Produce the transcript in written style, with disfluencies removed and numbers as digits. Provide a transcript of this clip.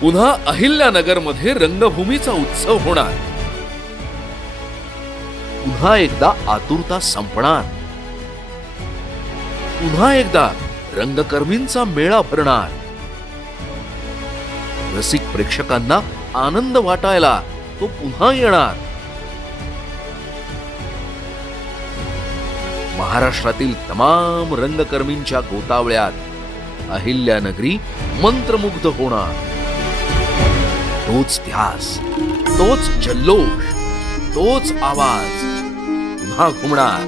पुन्हा अहिल्यानगरमध्ये रंगभूमीचा उत्सव होणार। पुन्हा एकदा आतुरता संपणार। पुन्हा एकदा रंगकर्मींचा मेळा भरणार। रसिक प्रेक्षकांना आनंद वाटायला तो पुन्हा येणार। महाराष्ट्रातील तमाम रंगकर्मींच्या गोतावळ्यात अहिल्यानगरी मंत्रमुग्ध होणार। तोच ध्यास, तोच जल्लोष, तोच आवाज पुन्हा घुमणार।